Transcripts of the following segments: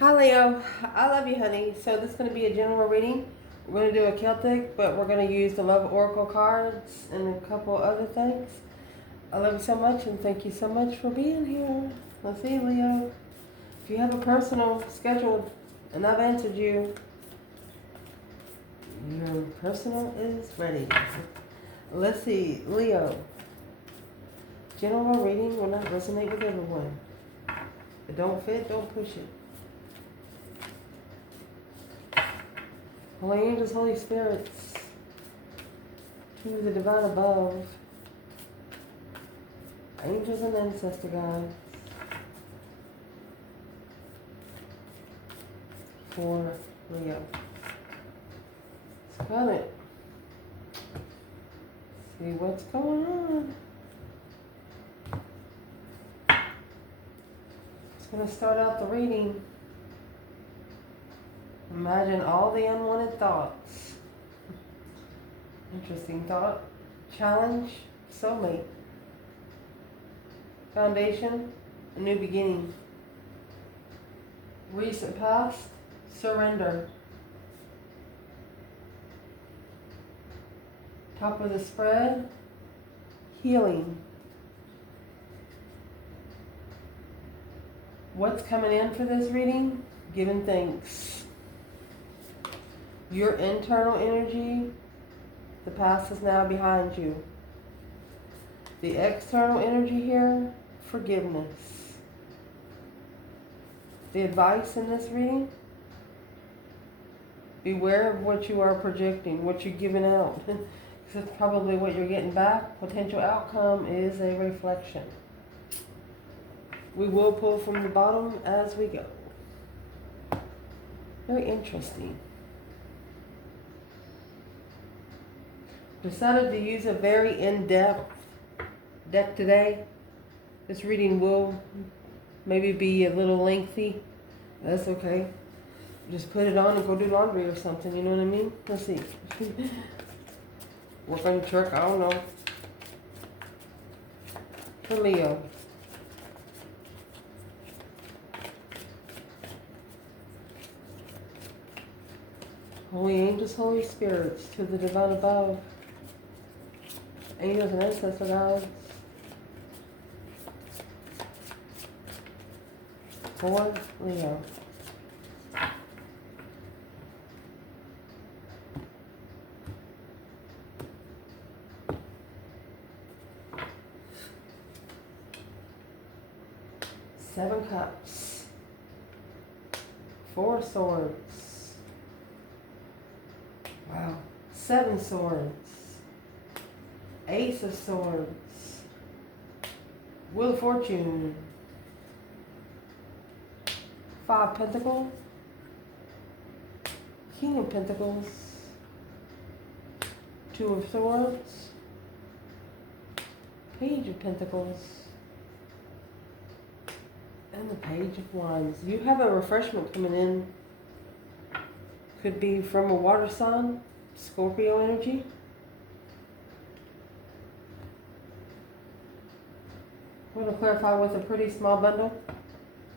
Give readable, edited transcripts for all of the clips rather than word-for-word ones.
Hi Leo, I love you honey. So this is going to be a general reading. We're going to do a Celtic, but we're going to use the Love Oracle cards and a couple other things. I love you so much and thank you so much for being here. Let's see Leo. If you have a personal scheduled and I've answered you, your personal is ready. Let's see, Leo. General reading will not resonate with everyone. If it don't fit, don't push it. Holy angels, Holy Spirits, to the divine above, angels and ancestor guides, for Leo. Let's cut it. See what's going on. Just going to start out the reading. Imagine all the unwanted thoughts. Interesting thought. Challenge, soulmate. Foundation, a new beginning. Recent past, surrender. Top of the spread, healing. What's coming in for this reading? Giving thanks. Your internal energy, the past is now behind you. The external energy here, forgiveness. The advice in this reading, beware of what you are projecting, what you're giving out. Because it's probably what you're getting back. Potential outcome is a reflection. We will pull from the bottom as we go. Very interesting. Decided to use a very in-depth deck today. This reading will maybe be a little lengthy. That's okay. Just put it on and go do laundry or something, you know what I mean? Let's see. Work on your truck, I don't know. For Leo. Holy angels, Holy Spirits, to the divine above. Angels and ancestor guides. For Leo. Seven cups. Four swords. Wow. Seven swords. Ace of Swords, Wheel of Fortune, Five Pentacles, King of Pentacles, Two of Swords, Page of Pentacles, and the Page of Wands. You have a refreshment coming in. Could be from a water sign, Scorpio energy. I'm going to clarify with a pretty small bundle,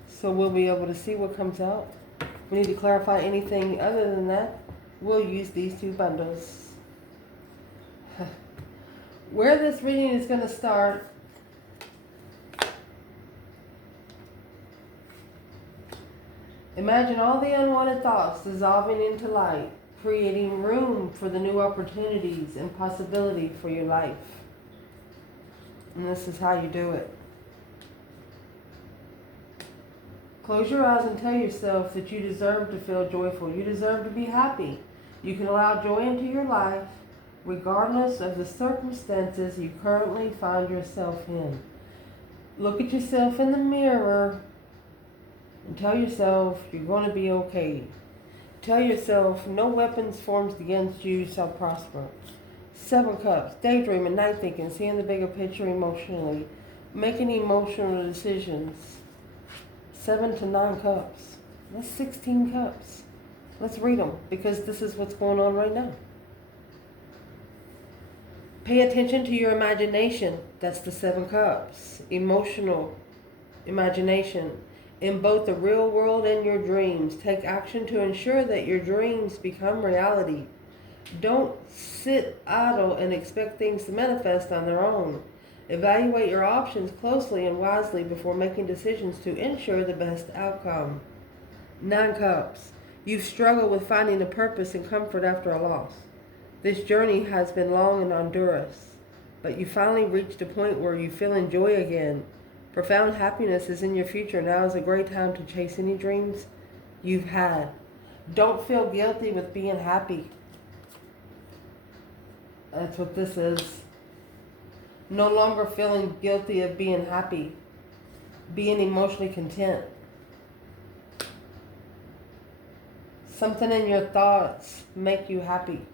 so we'll be able to see what comes out. If we need to clarify anything other than that, we'll use these two bundles. Where this reading is going to start, imagine all the unwanted thoughts dissolving into light, creating room for the new opportunities and possibility for your life. And this is how you do it. Close your eyes and tell yourself that you deserve to feel joyful. You deserve to be happy. You can allow joy into your life regardless of the circumstances you currently find yourself in. Look at yourself in the mirror and tell yourself you're going to be okay. Tell yourself no weapons formed against you shall prosper. Seven cups, daydreaming, night thinking, seeing the bigger picture emotionally, making emotional decisions. 7 to 9 cups. That's 16 cups. Let's read them because this is what's going on right now. Pay attention to your imagination. That's the 7 cups. Emotional imagination. in both the real world and your dreams. Take action to ensure that your dreams become reality. Don't sit idle and expect things to manifest on their own. Evaluate your options closely and wisely before making decisions to ensure the best outcome. 9 Cups. You've struggled with finding a purpose and comfort after a loss. This journey has been long and arduous, but you finally reached a point where you feel joy again. Profound happiness is in your future. Now is a great time to chase any dreams you've had. Don't feel guilty with being happy. That's what this is. No longer feeling guilty of being happy. Being emotionally content. Something in your thoughts make you happy.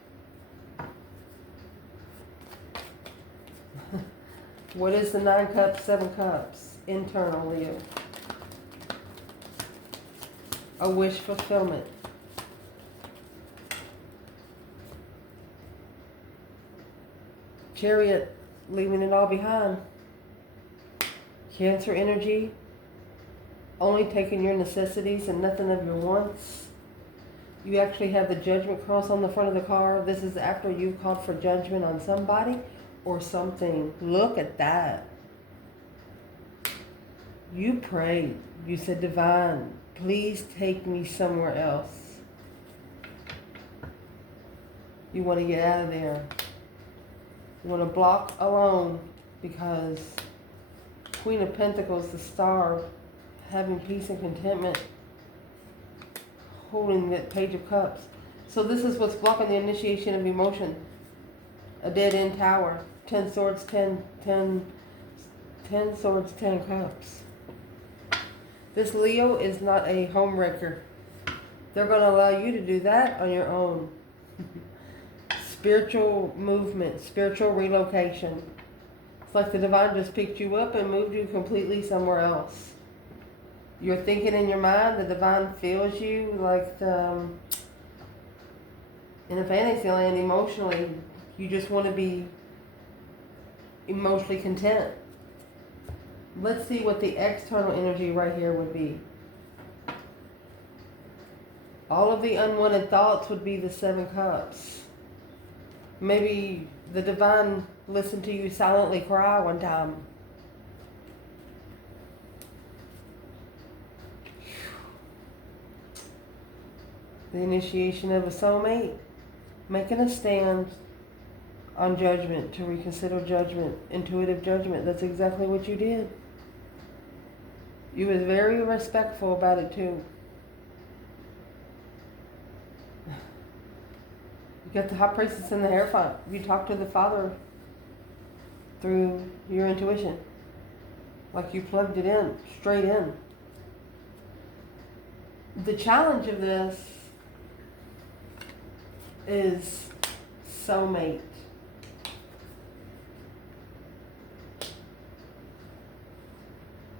What is the 9 Cups, 7 Cups? Internal, Leo. A wish fulfillment. Chariot, leaving it all behind. Cancer energy, only taking your necessities and nothing of your wants. You actually have the Judgment cross on the front of the car. This is after you've called for judgment on somebody or something. Look at that. You prayed. You said, Divine, please take me somewhere else. You want to get out of there. You want to block alone because Queen of Pentacles, the Star, having peace and contentment, holding that Page of Cups. So this is what's blocking the initiation of emotion. A dead end tower. 10 swords, 10 swords, 10 cups. This Leo is not a homewrecker. They're going to allow you to do that on your own. Spiritual movement, spiritual relocation. It's like the Divine just picked you up and moved you completely somewhere else. You're thinking in your mind, the Divine feels you like in a fantasy land emotionally. You just want to be emotionally content. Let's see what the external energy right here would be. All of the unwanted thoughts would be the 7 Cups. Maybe the Divine listened to you silently cry one time. The initiation of a soulmate, making a stand on judgment, to reconsider judgment, intuitive judgment. That's exactly what you did. You was very respectful about it too. You got the High Priestess and the Hierophant. You talked to the Father through your intuition. Like you plugged it in, straight in. The challenge of this is soulmate.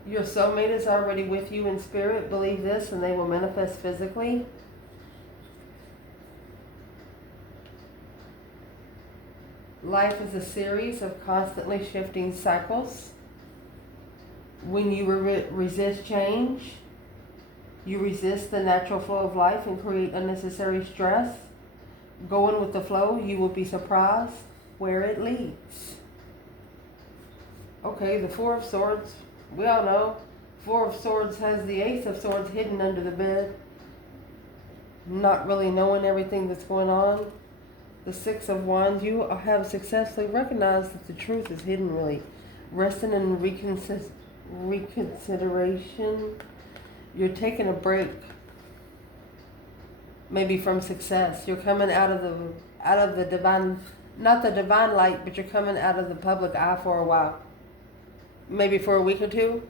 Your soulmate is already with you in spirit. Believe this and they will manifest physically. Life is a series of constantly shifting cycles. When you resist change, you resist the natural flow of life and create unnecessary stress. Going with the flow, you will be surprised where it leads. Okay, the 4 of Swords, we all know. 4 of Swords has the Ace of Swords hidden under the bed. Not really knowing everything that's going on. The 6 of Wands, you have successfully recognized that the truth is hidden really. Resting in reconsideration. You're taking a break. Maybe from success. You're coming out of the divine, not the divine light, but you're coming out of the public eye for a while. Maybe for a week or two.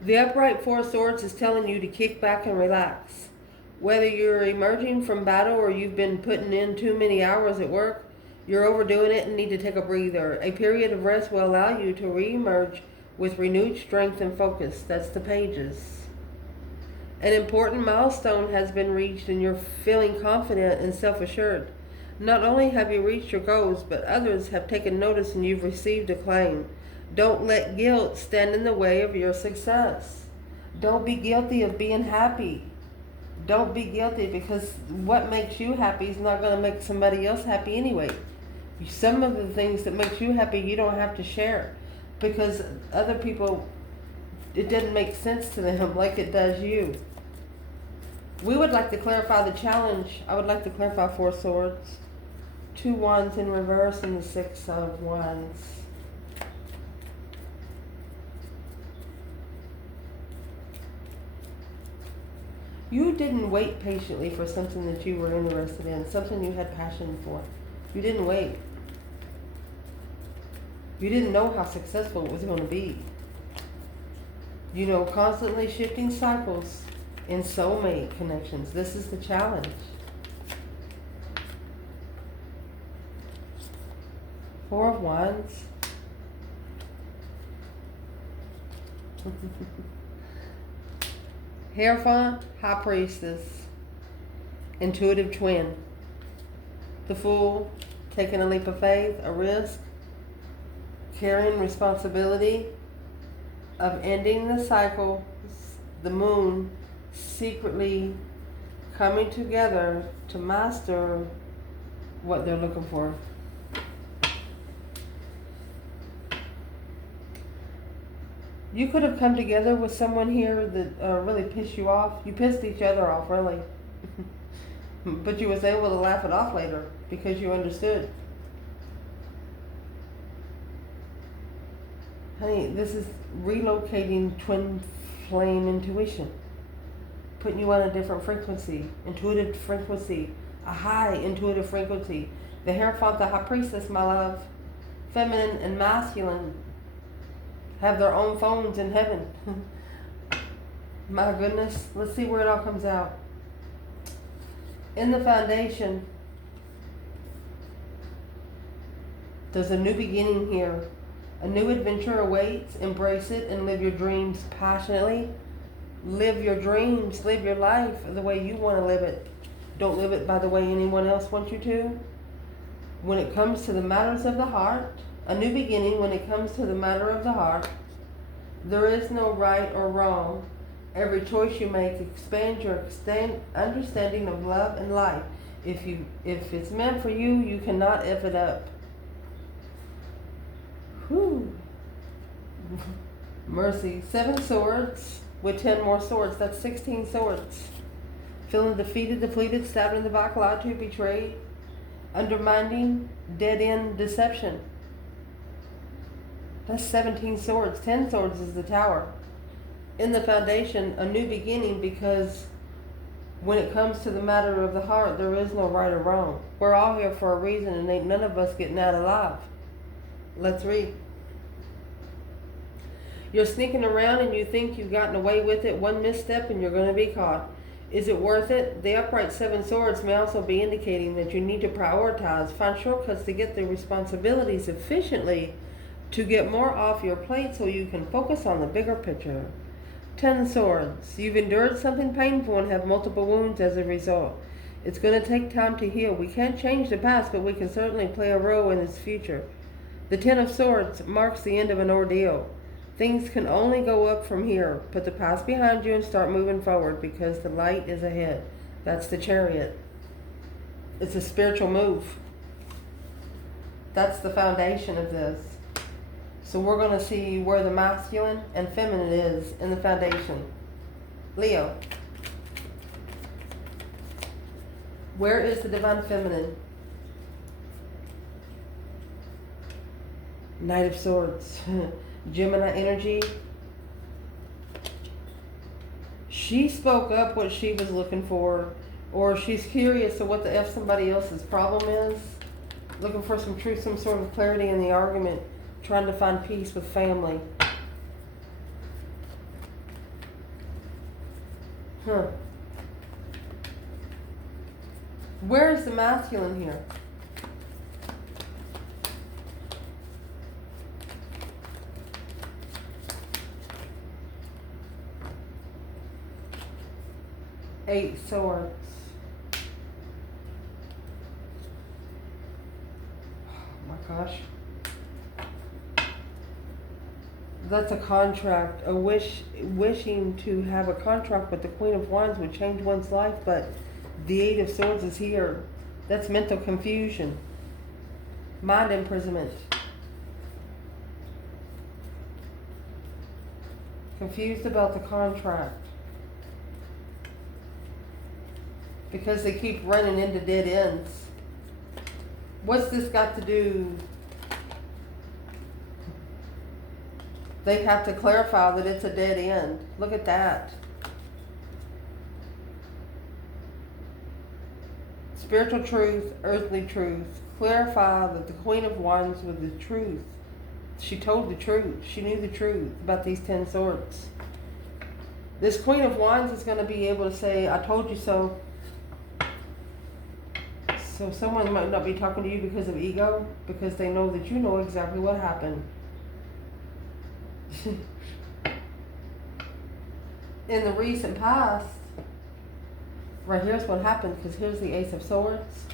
The upright 4 of Swords is telling you to kick back and relax. Whether you're emerging from battle or you've been putting in too many hours at work, you're overdoing it and need to take a breather. A period of rest will allow you to re-emerge with renewed strength and focus. That's the Pages. An important milestone has been reached and you're feeling confident and self-assured. Not only have you reached your goals, but others have taken notice and you've received acclaim. Don't let guilt stand in the way of your success. Don't be guilty of being happy. Don't be guilty, because what makes you happy is not going to make somebody else happy anyway. Some of the things that makes you happy, you don't have to share, because other people, it doesn't make sense to them like it does you. We would like to clarify the challenge. I would like to clarify 4 swords, 2 wands in reverse, and the 6 of wands. You didn't wait patiently for something that you were interested in, something you had passion for. You didn't wait. You didn't know how successful it was going to be. You know, constantly shifting cycles in soulmate connections. This is the challenge. Four of Wands. Hierophant, High Priestess, Intuitive Twin. The Fool, taking a leap of faith, a risk, carrying responsibility of ending the cycle. The Moon, secretly coming together to master what they're looking for. You could have come together with someone here that really pissed you off. You pissed each other off, really. But you was able to laugh it off later because you understood. Honey, this is relocating twin flame intuition. Putting you on a different frequency. Intuitive frequency. A high intuitive frequency. The Hierophant, the High Priestess, my love. Feminine and masculine have their own phones in heaven. My goodness. Let's see where it all comes out. In the foundation, there's a new beginning here. A new adventure awaits. Embrace it and live your dreams passionately. Live your dreams. Live your life the way you want to live it. Don't live it by the way anyone else wants you to. When it comes to the matters of the heart, a new beginning when it comes to the matter of the heart, there is no right or wrong. Every choice you make expands your understanding of love and life. If it's meant for you, you cannot F it up. Whew. Mercy. 7 swords with 10 more swords. That's 16 swords. Feeling defeated, depleted, stabbed in the back, lied to, betrayed, undermining, dead-end deception. That's 17 swords. 10 swords is the Tower. In the foundation, a new beginning, because when it comes to the matter of the heart, there is no right or wrong. We're all here for a reason, and ain't none of us getting out alive. Let's read. You're sneaking around and you think you've gotten away with it. One misstep and you're going to be caught. Is it worth it? The upright 7 swords may also be indicating that you need to prioritize, find shortcuts to get the responsibilities efficiently, to get more off your plate so you can focus on the bigger picture. 10 swords. You've endured something painful and have multiple wounds as a result. It's going to take time to heal. We can't change the past, but we can certainly play a role in its future. The 10 of swords marks the end of an ordeal. Things can only go up from here. Put the past behind you and start moving forward, because the light is ahead. That's the Chariot. It's a spiritual move. That's the foundation of this. So we're going to see where the masculine and feminine is in the foundation. Leo. Where is the divine feminine? Knight of Swords. Gemini energy. She spoke up what she was looking for, or she's curious of what the F somebody else's problem is. Looking for some truth, some sort of clarity in the argument. Trying to find peace with family. Where is the masculine here? Eight swords. Oh my gosh. That's a contract. Wishing to have a contract with the Queen of Wands would change one's life, but the Eight of Swords is here. That's mental confusion. Mind imprisonment. Confused about the contract. Because they keep running into dead ends. What's this got to do? They have to clarify that it's a dead end. Look at that. Spiritual truth, earthly truth. Clarify that the Queen of Wands was the truth. She told the truth. She knew the truth about these 10 swords. This Queen of Wands is going to be able to say, I told you so. So someone might not be talking to you because of ego, because they know that you know exactly what happened. In the recent past, right here's what happened, because here's the Ace of Swords.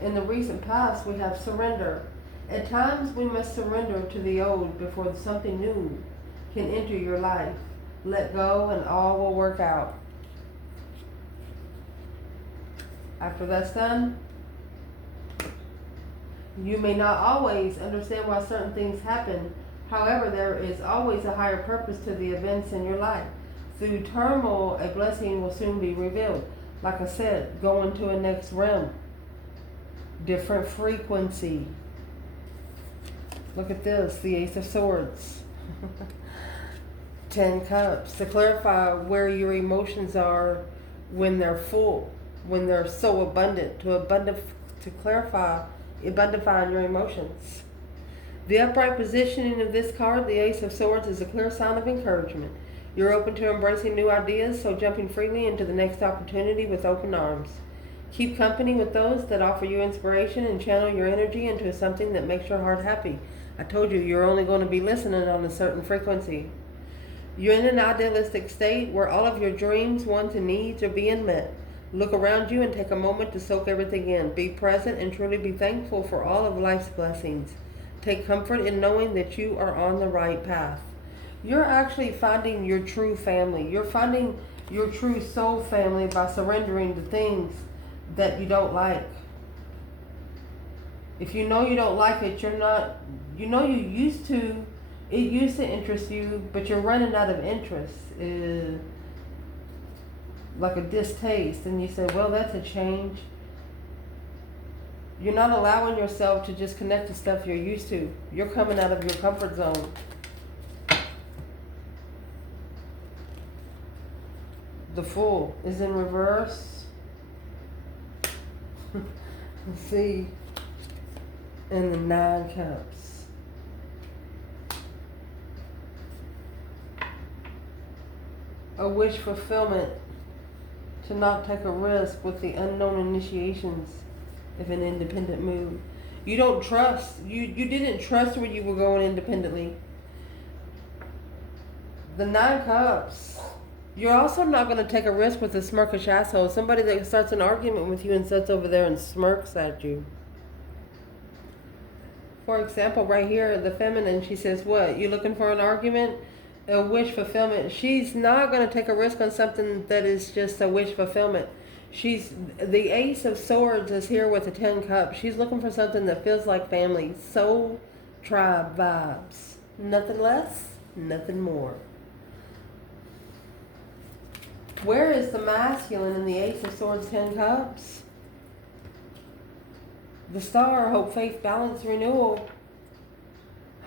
In the recent past, we have surrender. At times, we must surrender to the old before something new can enter your life. Let go and all will work out. After that's done, you may not always understand why certain things happen. However, there is always a higher purpose to the events in your life. Through turmoil, a blessing will soon be revealed. Like I said, go into a next realm. Different frequency. Look at this, the Ace of Swords. 10 Cups. To clarify where your emotions are when they're full, when they're so abundant. To clarify, abundifying your emotions. The upright positioning of this card, the Ace of Swords, is a clear sign of encouragement. You're open to embracing new ideas, so jumping freely into the next opportunity with open arms. Keep company with those that offer you inspiration and channel your energy into something that makes your heart happy. I told you, you're only going to be listening on a certain frequency. You're in an idealistic state where all of your dreams, wants, and needs are being met. Look around you and take a moment to soak everything in. Be present and truly be thankful for all of life's blessings. Take comfort in knowing that you are on the right path. You're actually finding your true family. You're finding your true soul family by surrendering to things that you don't like. If you know you don't like it, you're not, you know you used to, it used to interest you, but you're running out of interest. Like a distaste, and you say, well, that's a change. You're not allowing yourself to just connect to stuff you're used to. You're coming out of your comfort zone. The Fool is in reverse. Let's see. And the 9 Cups. A wish fulfillment. To not take a risk with the unknown initiations of an independent move. You don't trust. You didn't trust where you were going independently. The 9 Cups. You're also not going to take a risk with a smirkish asshole. Somebody that starts an argument with you and sits over there and smirks at you. For example, right here, the feminine, she says, what? You looking for an argument? A wish fulfillment. She's not going to take a risk on something that is just a wish fulfillment. The Ace of Swords is here with the 10 Cups. She's looking for something that feels like family. Soul tribe vibes. Nothing less, nothing more. Where is the masculine in the Ace of Swords, 10 Cups? The Star, hope, faith, balance, renewal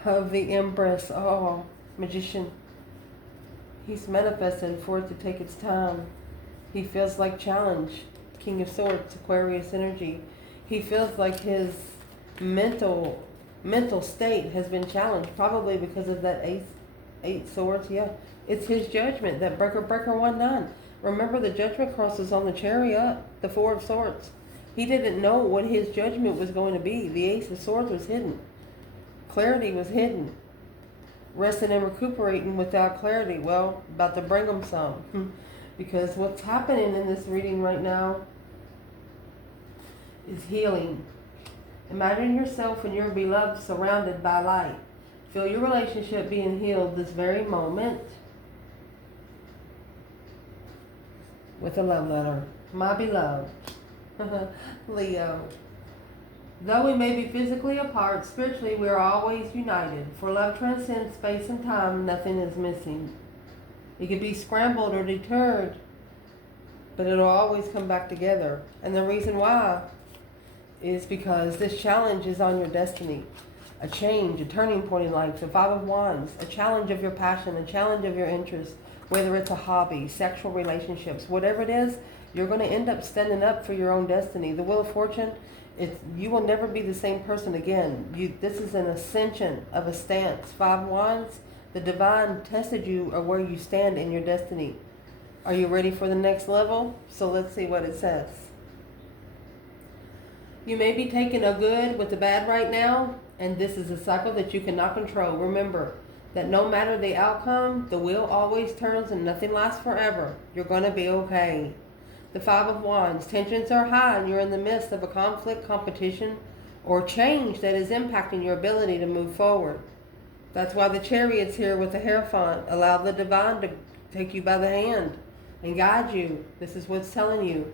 of the Empress. Oh, Magician. He's manifested for it to take its time. He feels like challenge. King of Swords, Aquarius energy. He feels like his mental state has been challenged, probably because of that 8 swords. Yeah, it's his judgment, that breaker 1-9. Remember, the judgment cross is on the chariot, the 4 of Swords. He didn't know what his judgment was going to be. The Ace of Swords was hidden. Clarity was hidden. Resting and recuperating without clarity. Well, about to bring them some. Because what's happening in this reading right now is healing. Imagine yourself and your beloved surrounded by light. Feel your relationship being healed this very moment with a love letter. My beloved, Leo. Though we may be physically apart, spiritually we are always united. For love transcends space and time, nothing is missing. It could be scrambled or deterred, but it'll always come back together. And the reason why is because this challenge is on your destiny. A change, a turning point in life, the Five of Wands, a challenge of your passion, a challenge of your interest, whether it's a hobby, sexual relationships, whatever it is, you're going to end up standing up for your own destiny. The Wheel of Fortune, you will never be the same person again. This is an ascension of a stance. Five Wands, the divine tested you or where you stand in your destiny. Are you ready for the next level? So let's see what it says. You may be taking a good with the bad right now, and this is a cycle that you cannot control. Remember that no matter the outcome, the wheel always turns and nothing lasts forever. You're going to be okay. The Five of Wands, tensions are high and you're in the midst of a conflict, competition, or change that is impacting your ability to move forward. That's why the Chariot's here with the Hierophant. Allow the divine to take you by the hand and guide you. This is what's telling you.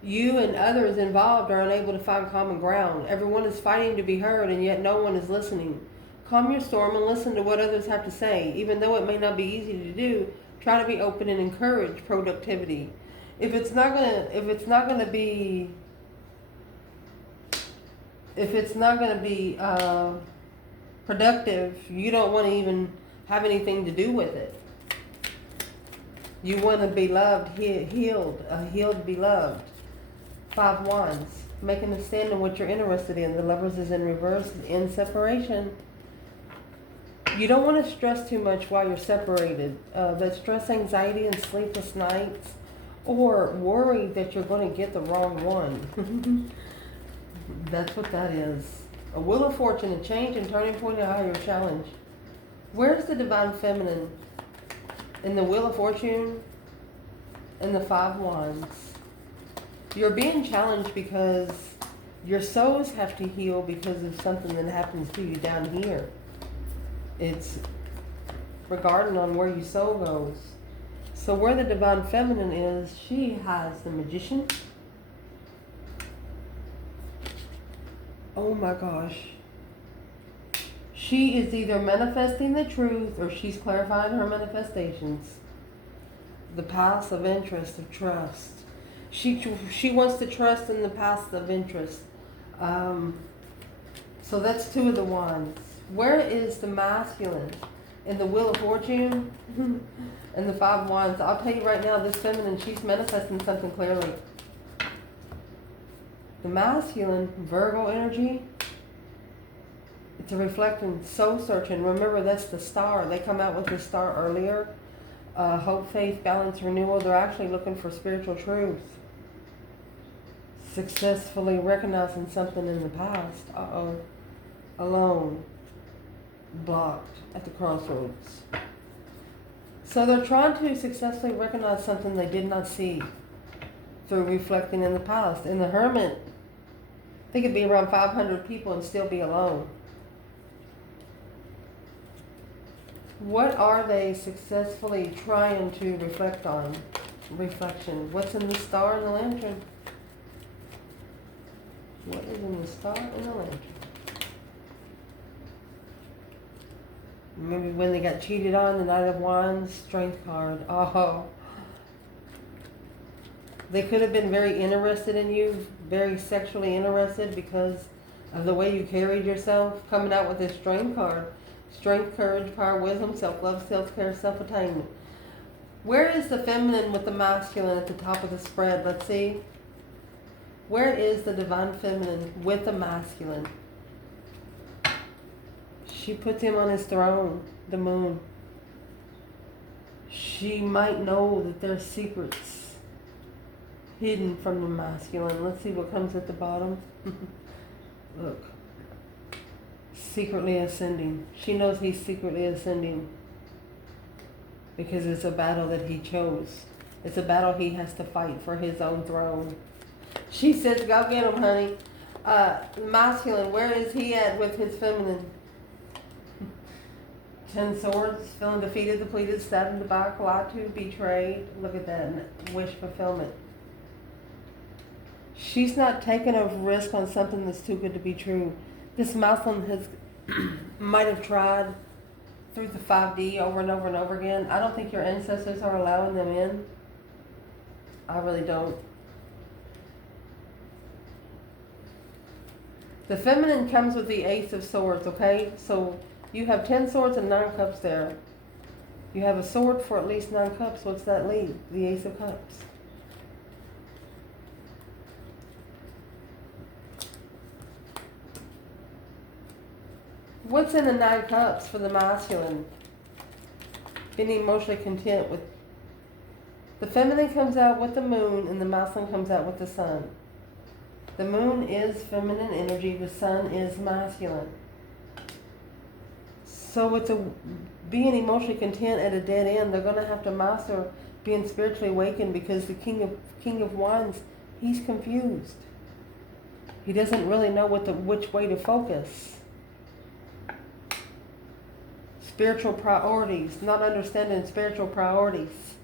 You and others involved are unable to find common ground. Everyone is fighting to be heard, and yet no one is listening. Calm your storm and listen to what others have to say. Even though it may not be easy to do, try to be open and encourage productivity. If it's not gonna be productive, you don't want to even have anything to do with it. You want to be loved, healed, a healed beloved. Five Wands, making a stand on what you're interested in. The Lovers is in reverse, in separation. You don't want to stress too much while you're separated. That stress, anxiety, and sleepless nights, or worry that you're going to get the wrong one. That's what that is. A Wheel of Fortune, a change and turning point, a higher challenge. Where's the Divine Feminine in the Wheel of Fortune and the Five Wands? You're being challenged because your souls have to heal because of something that happens to you down here. It's regarding on where your soul goes. So where the Divine Feminine is, she has the Magician. Oh my gosh. She is either manifesting the truth or she's clarifying her manifestations. The paths of interest, of trust. She wants to trust in the paths of interest. So that's two of the wands. Where is the masculine in the Wheel of Fortune and the Five Wands? I'll tell you right now, this feminine, she's manifesting something clearly. The masculine, Virgo energy, it's a reflecting, soul searching. Remember, that's the star. They come out with the star earlier. Hope, faith, balance, renewal. They're actually looking for spiritual truth. Successfully recognizing something in the past. Alone. Blocked at the crossroads. So they're trying to successfully recognize something they did not see through reflecting in the past. In the Hermit, they could be around 500 people and still be alone. What are they successfully trying to reflect on? Reflection. What's in the star and the lantern? What is in the star and the lantern? Maybe when they got cheated on, the Knight of Wands, Strength card. Oh. They could have been very interested in you, very sexually interested because of the way you carried yourself, coming out with this Strength card. Strength, courage, power, wisdom, self-love, self-care, self-attainment. Where is the feminine with the masculine at the top of the spread? Let's see. Where is the Divine Feminine with the masculine? She puts him on his throne, the moon. She might know that there's secrets hidden from the masculine. Let's see what comes at the bottom. Look. Secretly ascending. She knows he's secretly ascending because it's a battle that he chose. It's a battle he has to fight for his own throne. She says, go get him, honey. Masculine, where is he at with his feminine? 10 swords, feeling defeated, depleted, stabbed in the back, lied to, betrayed. Look at that, wish fulfillment. She's not taking a risk on something that's too good to be true. This Muslim has might have tried through the 5D over and over and over again. I don't think your ancestors are allowing them in. I really don't. The feminine comes with the Ace of Swords, okay? So you have 10 swords and 9 cups there. You have a sword for at least 9 cups. What's that leave? The Ace of Cups. What's in the 9 cups for the masculine? Being emotionally content with. The feminine comes out with the moon and the masculine comes out with the sun. The moon is feminine energy, the sun is masculine. So it's being emotionally content at a dead end. They're going to have to master being spiritually awakened, because the King of Wands, he's confused. He doesn't really know which way to focus. Spiritual priorities, not understanding spiritual priorities.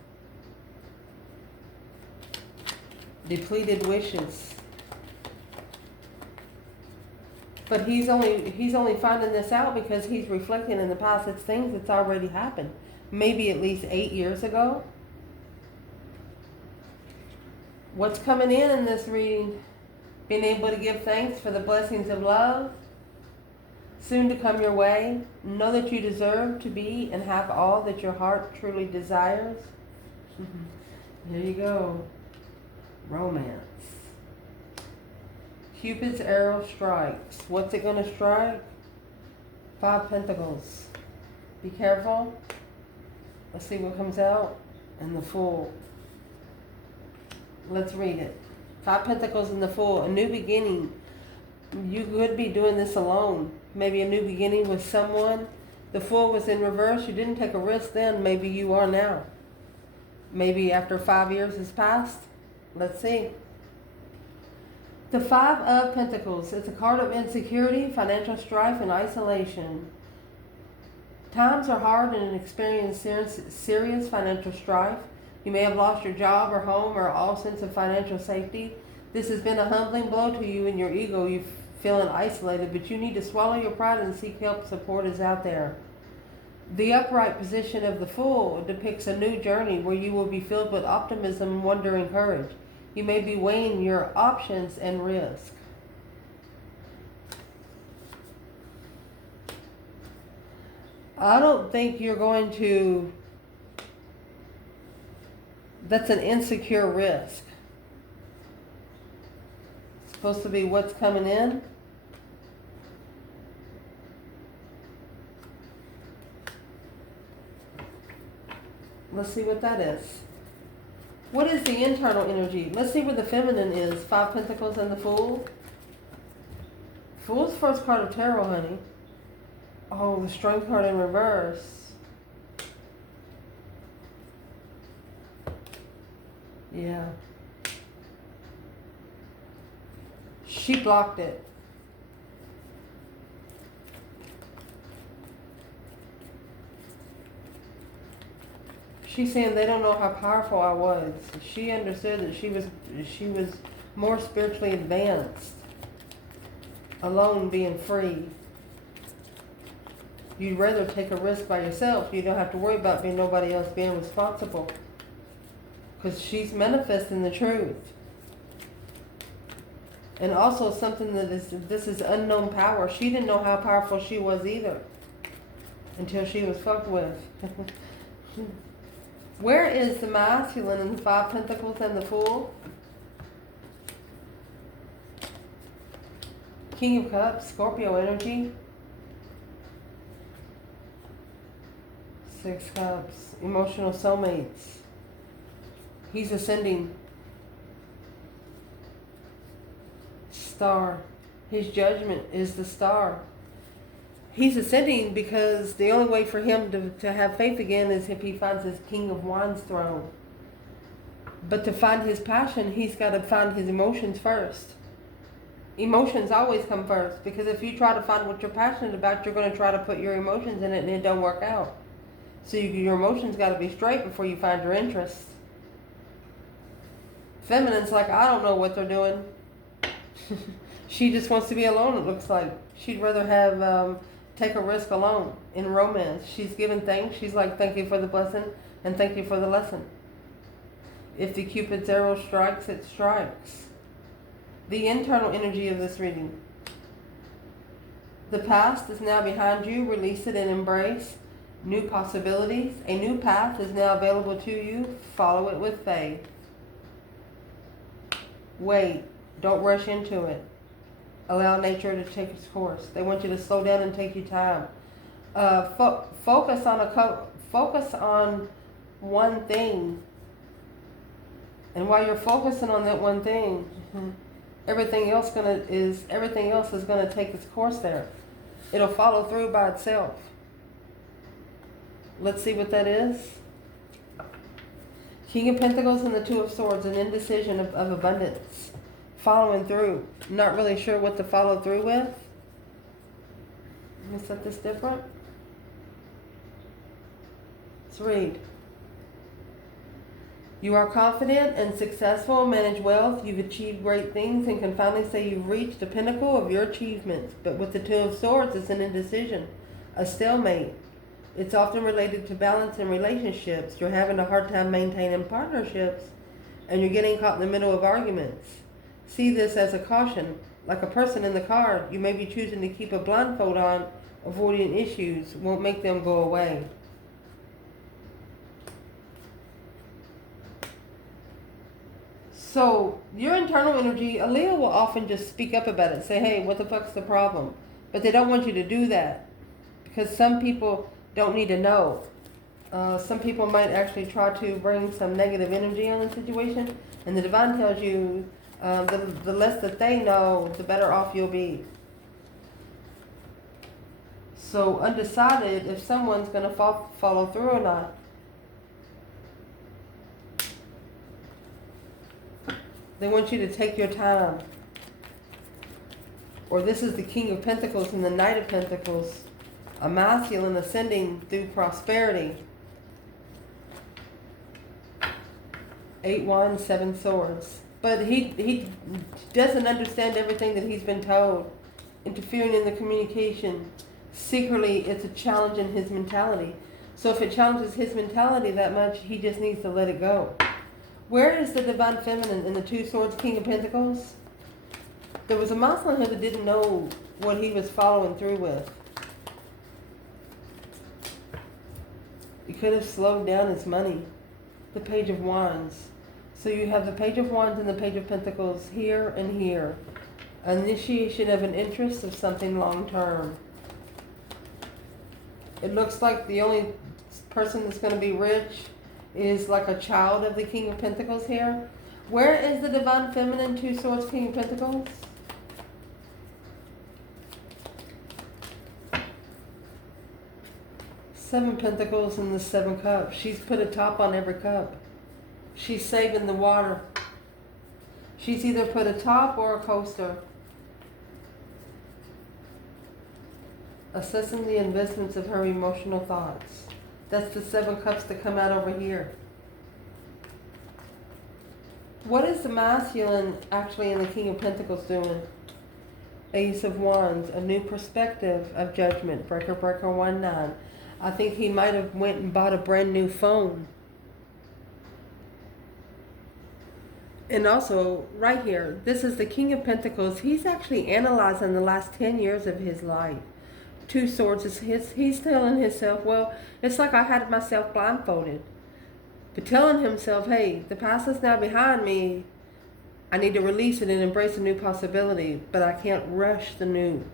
Depleted wishes. But he's only finding this out because he's reflecting in the past. It's things that's already happened. Maybe at least 8 years ago. What's coming in this reading? Being able to give thanks for the blessings of love soon to come your way. Know that you deserve to be and have all that your heart truly desires. There you go. Romance. Cupid's arrow strikes. What's it going to strike? 5 Pentacles. Be careful. Let's see what comes out. And the Fool. Let's read it. 5 Pentacles and the Fool. A new beginning. You could be doing this alone. Maybe a new beginning with someone. The Fool was in reverse. You didn't take a risk then. Maybe you are now. Maybe after 5 years has passed. Let's see. The 5 of Pentacles. It's a card of insecurity, financial strife, and isolation. Times are hard and experience serious financial strife. You may have lost your job or home or all sense of financial safety. This has been a humbling blow to you and your ego. You're feeling isolated, but you need to swallow your pride and seek help. Support is out there. The upright position of the Fool depicts a new journey where you will be filled with optimism, wonder, and courage. You may be weighing your options and risk. I don't think you're going to... That's an insecure risk. It's supposed to be what's coming in. Let's see what that is. What is the internal energy? Let's see where the feminine is. 5 Pentacles and the Fool. Fool's first card of tarot, honey. Oh, the Strength card in reverse. Yeah. She blocked it. She's saying they don't know how powerful I was. She understood that she was more spiritually advanced. Alone, being free. You'd rather take a risk by yourself. You don't have to worry about nobody else being responsible. Because she's manifesting the truth. And also something that this is unknown power. She didn't know how powerful she was either. Until she was fucked with. Where is the masculine in the 5 Pentacles and the Fool? King of Cups, Scorpio energy. 6 Cups, emotional soulmates. He's ascending. Star. His judgment is the star. He's ascending because the only way for him to have faith again is if he finds his King of Wands throne. But to find his passion, he's got to find his emotions first. Emotions always come first, because if you try to find what you're passionate about, you're going to try to put your emotions in it and it don't work out. So your emotions got to be straight before you find your interest. Feminine's like, I don't know what they're doing. She just wants to be alone, it looks like. She'd rather have take a risk alone in romance. She's given thanks. She's like, thank you for the blessing and thank you for the lesson. If the Cupid's arrow strikes, it strikes. The internal energy of this reading. The past is now behind you. Release it and embrace new possibilities. A new path is now available to you. Follow it with faith. Wait. Don't rush into it. Allow nature to take its course. They want you to slow down and take your time. Focus on one thing. And while you're focusing on that one thing, everything else is gonna take its course there. It'll follow through by itself. Let's see what that is. King of Pentacles and the Two of Swords, an indecision of abundance. Following through. Not really sure what to follow through with. Let me set this different. Let's read. You are confident and successful, manage wealth, you've achieved great things, and can finally say you've reached the pinnacle of your achievements. But with the Two of Swords, it's an indecision, a stalemate. It's often related to balance in relationships. You're having a hard time maintaining partnerships, and you're getting caught in the middle of arguments. See this as a caution. Like a person in the car, you may be choosing to keep a blindfold on. Avoiding issues won't make them go away. So, your internal energy, a Leo will often just speak up about it. Say, hey, what the fuck's the problem? But they don't want you to do that. Because some people don't need to know. Some people might actually try to bring some negative energy on the situation. And the divine tells you, the less that they know, the better off you'll be. So undecided if someone's going to follow through or not. They want you to take your time. Or this is the King of Pentacles and the Knight of Pentacles. A masculine ascending through prosperity. 8 Wands, 7 Swords. But he doesn't understand everything that he's been told. Interfering in the communication. Secretly, it's a challenge in his mentality. So if it challenges his mentality that much, he just needs to let it go. Where is the Divine Feminine in the Two Swords, King of Pentacles? There was a masculine here that didn't know what he was following through with. He could have slowed down his money. The Page of Wands. So you have the Page of Wands and the Page of Pentacles here and here. Initiation of an interest of something long term. It looks like the only person that's going to be rich is like a child of the King of Pentacles here. Where is the Divine Feminine, Two Swords, King of Pentacles? Seven Pentacles and the 7 Cups. She's put a top on every cup. She's saving the water. She's either put a top or a coaster. Assessing the investments of her emotional thoughts. That's the 7 Cups that come out over here. What is the masculine actually in the King of Pentacles doing? Ace of Wands, a new perspective of judgment. Breaker, breaker, 1-9. I think he might have went and bought a brand new phone. And also, right here, this is the King of Pentacles. He's actually analyzing the last 10 years of his life. 2 Swords is he's telling himself, well, it's like I had myself blindfolded. But telling himself, hey, the past is now behind me. I need to release it and embrace a new possibility, but I can't rush the new.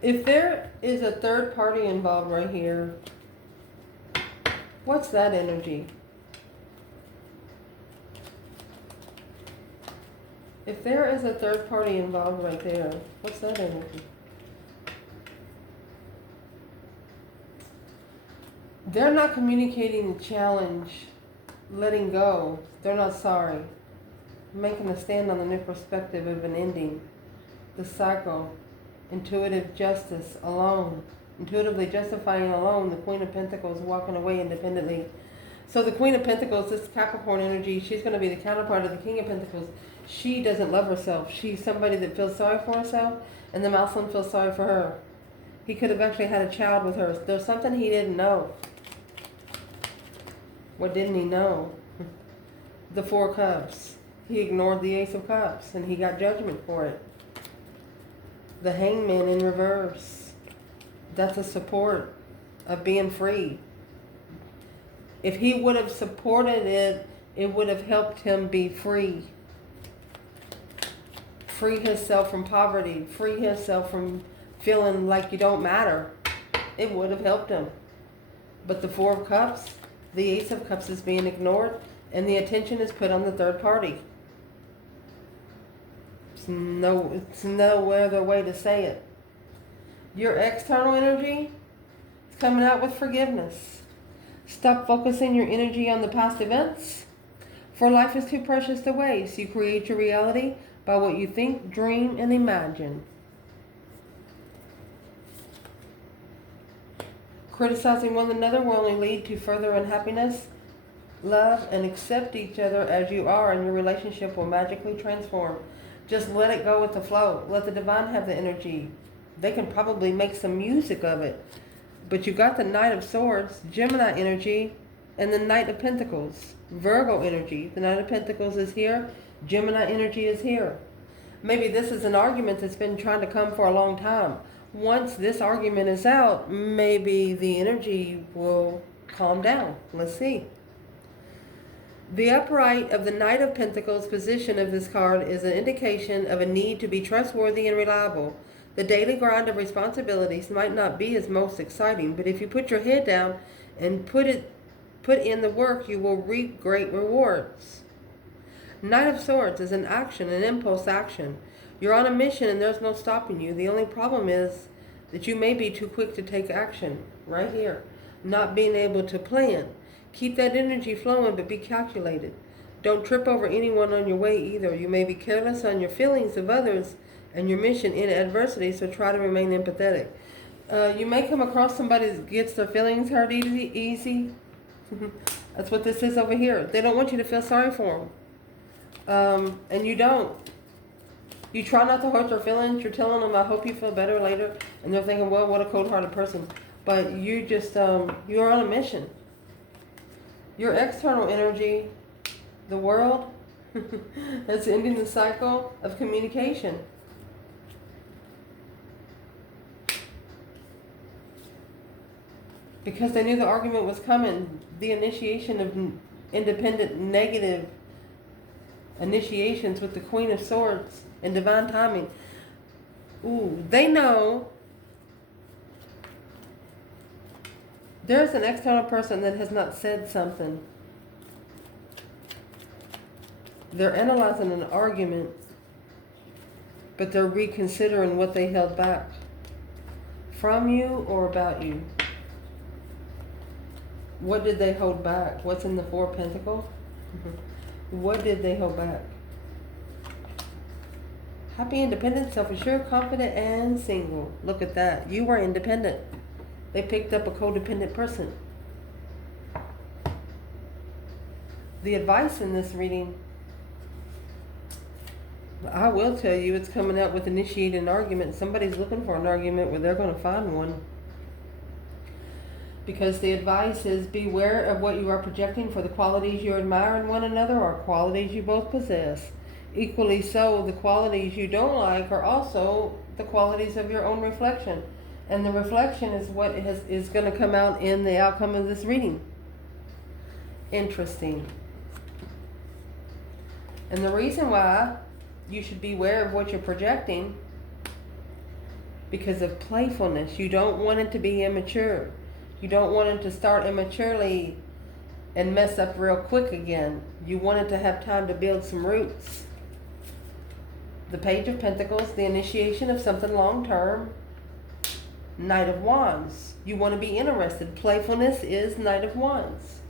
If there is a third party involved right here, what's that energy? If there is a third party involved right there, what's that energy? They're not communicating the challenge, letting go. They're not sorry. making a stand on the new perspective of an ending. The cycle, intuitive justice alone, intuitively justifying alone, the Queen of Pentacles walking away independently. So the Queen of Pentacles, this Capricorn energy, she's going to be the counterpart of the King of Pentacles. She doesn't love herself. She's somebody that feels sorry for herself, and the Mousland feels sorry for her. He could have actually had a child with her. There's something he didn't know. What didn't he know? The Four of Cups. He ignored the Ace of Cups, and he got judgment for it. The Hangman in reverse. That's a support of being free. If he would have supported it, it would have helped him be free. Free himself from poverty. Free himself from feeling like you don't matter. It would have helped him. But the Four of Cups, the Ace of Cups is being ignored, and the attention is put on the third party. It's no other way to say it. Your external energy is coming out with forgiveness. Stop focusing your energy on the past events, for life is too precious to waste. You create your reality by what you think, dream, and imagine. Criticizing one another will only lead to further unhappiness. Love and accept each other as you are, and your relationship will magically transform. Just let it go with the flow. Let the divine have the energy. They can probably make some music of it. But you got the Knight of Swords, Gemini energy, and the Knight of Pentacles, Virgo energy. The Knight of Pentacles is here. Gemini energy is here. Maybe this is an argument that's been trying to come for a long time. Once this argument is out, maybe the energy will calm down. Let's see. The upright of the Knight of Pentacles position of this card is an indication of a need to be trustworthy and reliable. The daily grind of responsibilities might not be as most exciting, but if you put your head down and put in the work, you will reap great rewards. Knight of Swords is an action, an impulse action. You're on a mission and there's no stopping you. The only problem is that you may be too quick to take action. Right here. Not being able to plan. Keep that energy flowing, but be calculated. Don't trip over anyone on your way either. You may be careless on your feelings of others and your mission in adversity, so try to remain empathetic. You may come across somebody that gets their feelings hurt easy. That's what this is over here. They don't want you to feel sorry for them. And you don't. You try not to hurt their feelings. You're telling them, I hope you feel better later. And they're thinking, well, what a cold-hearted person. But you just, you're on a mission. Your external energy, the world, that's ending the cycle of communication. Because they knew the argument was coming, the initiation of independent negative initiations with the Queen of Swords and divine timing. Ooh, they know there's an external person that has not said something. They're analyzing an argument, but they're reconsidering what they held back from you or about you. What did they hold back? What's in the Four of Pentacles? What did they hold back? Happy, independent, self-assured, confident, and single. Look at that. You were independent. They picked up a codependent person. The advice in this reading, I will tell you, it's coming out with initiating an argument. Somebody's looking for an argument where they're going to find one. Because the advice is beware of what you are projecting, for the qualities you admire in one another are qualities you both possess. Equally so, the qualities you don't like are also the qualities of your own reflection. And the reflection is what is going to come out in the outcome of this reading. Interesting. And the reason why you should beware of what you're projecting, because of playfulness. You don't want it to be immature. You don't want it to start immaturely and mess up real quick again. You want it to have time to build some roots. The Page of Pentacles, the initiation of something long-term. Knight of Wands. You want to be interested. Playfulness is Knight of Wands.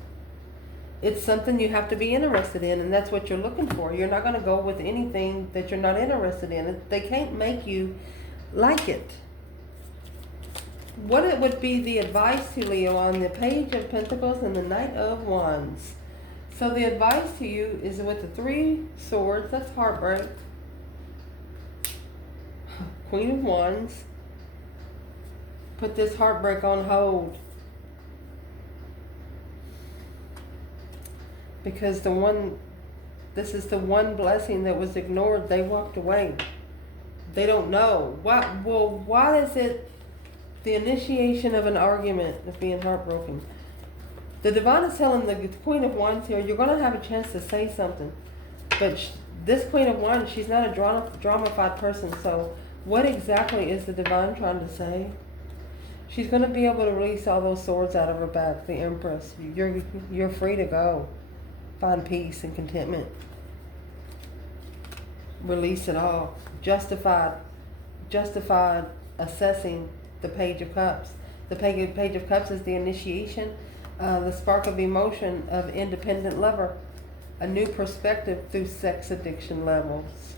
It's something you have to be interested in, and that's what you're looking for. You're not going to go with anything that you're not interested in. They can't make you like it. What it would be the advice to Leo on the Page of Pentacles and the Knight of Wands. So the advice to you is with the 3 swords, that's heartbreak. Queen of Wands. Put this heartbreak on hold. Because this is the one blessing that was ignored. They walked away. They don't know. Why is it the initiation of an argument of being heartbroken? The Divine is telling the Queen of Wands here, you're going to have a chance to say something. But this Queen of Wands, she's not a dramified person. So what exactly is the Divine trying to say? She's going to be able to release all those swords out of her back, the Empress. You're free to go. Find peace and contentment. Release it all. Justified assessing the Page of Cups. The Page of Cups is the initiation, the spark of emotion of independent lover. A new perspective through sex addiction levels.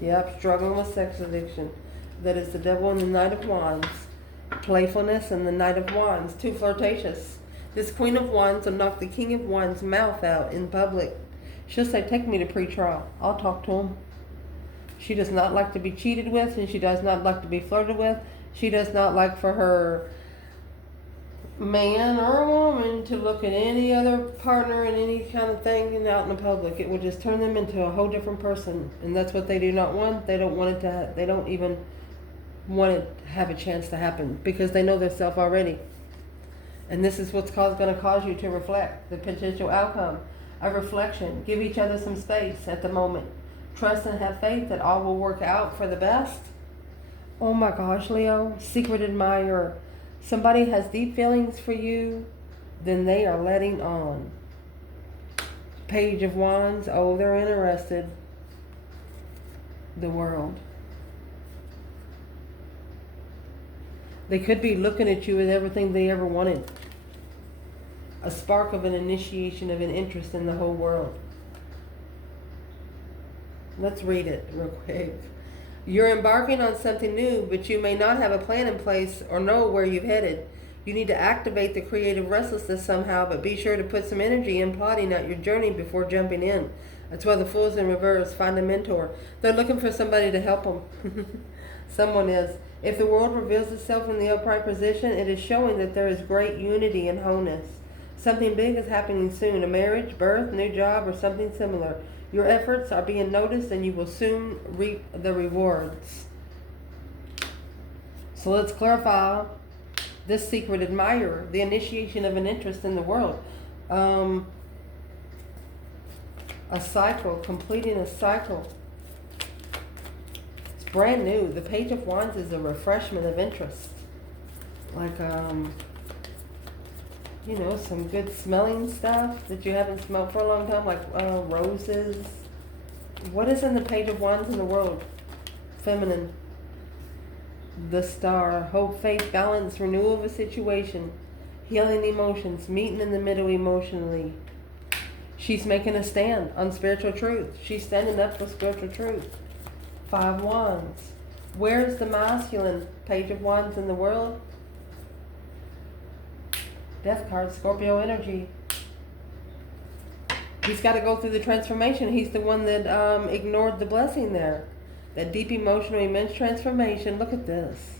Yep, struggling with sex addiction. That is the Devil and the Knight of Wands. Playfulness and the Knight of Wands. Too flirtatious. This Queen of Wands will knock the King of Wands' mouth out in public. She'll say, take me to pretrial. I'll talk to him. She does not like to be cheated with, and she does not like to be flirted with. She does not like for her man or a woman to look at any other partner and any kind of thing out in the public. It will just turn them into a whole different person. And that's what they do not want. They don't want it to, they don't even want it to have a chance to happen because they know their self already. And this is what's going to cause you to reflect the potential outcome. A reflection. Give each other some space at the moment. Trust and have faith that all will work out for the best. Oh my gosh, Leo. Secret admirer. Somebody has deep feelings for you, then they are letting on. Page of Wands. Oh, they're interested. The World. They could be looking at you with everything they ever wanted. A spark of an initiation of an interest in the whole world. Let's read it real quick. You're embarking on something new, but you may not have a plan in place or know where you've headed. You need to activate the creative restlessness somehow, but be sure to put some energy in plotting out your journey before jumping in. That's why the Fool's in reverse. Find a mentor. They're looking for somebody to help them. Someone is. If the world reveals itself in the upright position, it is showing that there is great unity and wholeness. Something big is happening soon. A marriage, birth, new job, or something similar. Your efforts are being noticed and you will soon reap the rewards. So let's clarify this secret admirer, the initiation of an interest in the world. A cycle, completing a cycle. It's brand new. The Page of Wands is a refreshment of interest. Like, you know, some good smelling stuff that you haven't smelled for a long time, like roses. What is in the Page of Wands in the world? Feminine. The Star. Hope, faith, balance, renewal of a situation. Healing emotions. Meeting in the middle emotionally. She's making a stand on spiritual truth. She's standing up for spiritual truth. 5 Wands. Where's the masculine Page of Wands in the world? Death card, Scorpio energy. He's got to go through the transformation. He's the one that ignored the blessing there. That deep emotional, immense transformation. Look at this.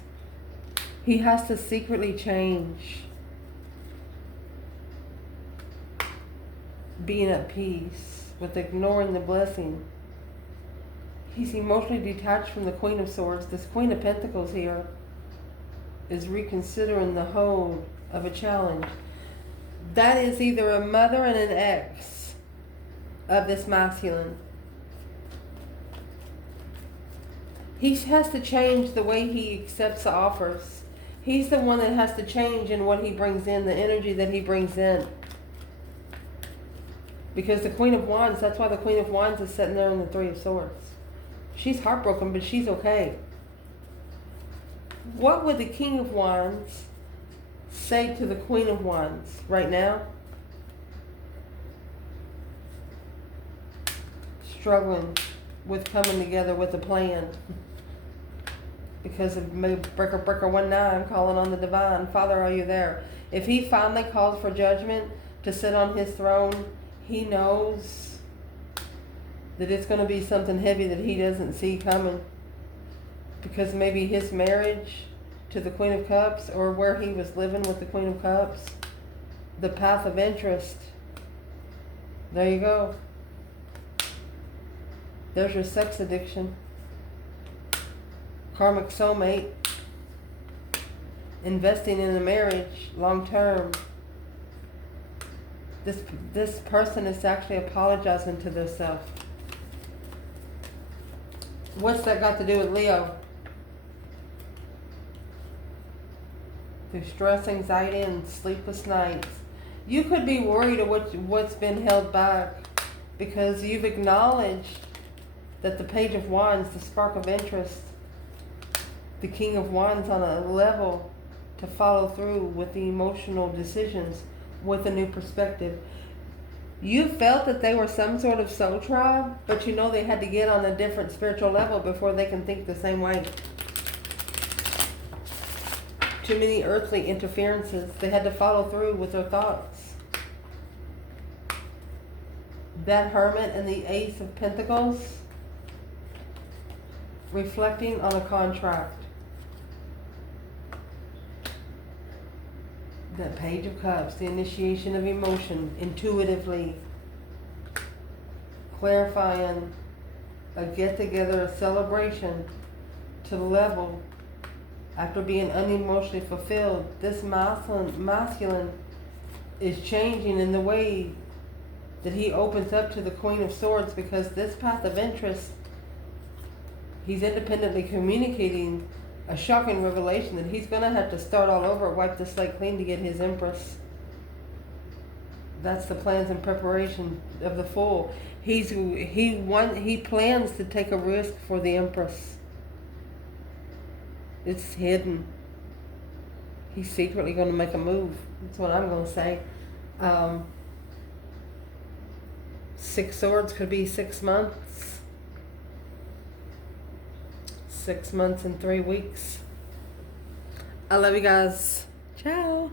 He has to secretly change. Being at peace with ignoring the blessing. He's emotionally detached from the Queen of Swords. This Queen of Pentacles here is reconsidering the hold of a challenge. That is either a mother and an ex of this masculine. He has to change the way he accepts the offers. He's the one that has to change in what he brings in, the energy that he brings in. Because the Queen of Wands, that's why the Queen of Wands is sitting there in the 3 of Swords. She's heartbroken, but she's okay. What would the King of Wands say to the Queen of Wands right now? struggling with coming together with a plan. Because of maybe breaker 19 calling on the divine. Father, are you there? If he finally calls for judgment to sit on his throne, he knows that it's going to be something heavy that he doesn't see coming. Because maybe his marriage to the Queen of Cups, or where he was living with the Queen of Cups, the path of interest. There you go. There's your sex addiction. Karmic soulmate. Investing in a marriage long term. This person is actually apologizing to themselves. What's that got to do with Leo? Through stress, anxiety, and sleepless nights. You could be worried of what's been held back because you've acknowledged that the Page of Wands, the spark of interest, the King of Wands on a level to follow through with the emotional decisions with a new perspective. You felt that they were some sort of soul tribe, but you know they had to get on a different spiritual level before they can think the same way. Too many earthly interferences. They had to follow through with their thoughts. That Hermit and the Ace of Pentacles, reflecting on a contract. That Page of Cups, the initiation of emotion, intuitively clarifying a get-together, a celebration to the level after being unemotionally fulfilled. This masculine is changing in the way that he opens up to the Queen of Swords, because this path of interest, he's independently communicating a shocking revelation that he's going to have to start all over, wipe the slate clean to get his Empress. That's the plans and preparation of the Fool. He plans to take a risk for the Empress. It's hidden. He's secretly going to make a move. That's what I'm going to say. 6 Swords could be 6 months. 6 months and 3 weeks. I love you guys. Ciao.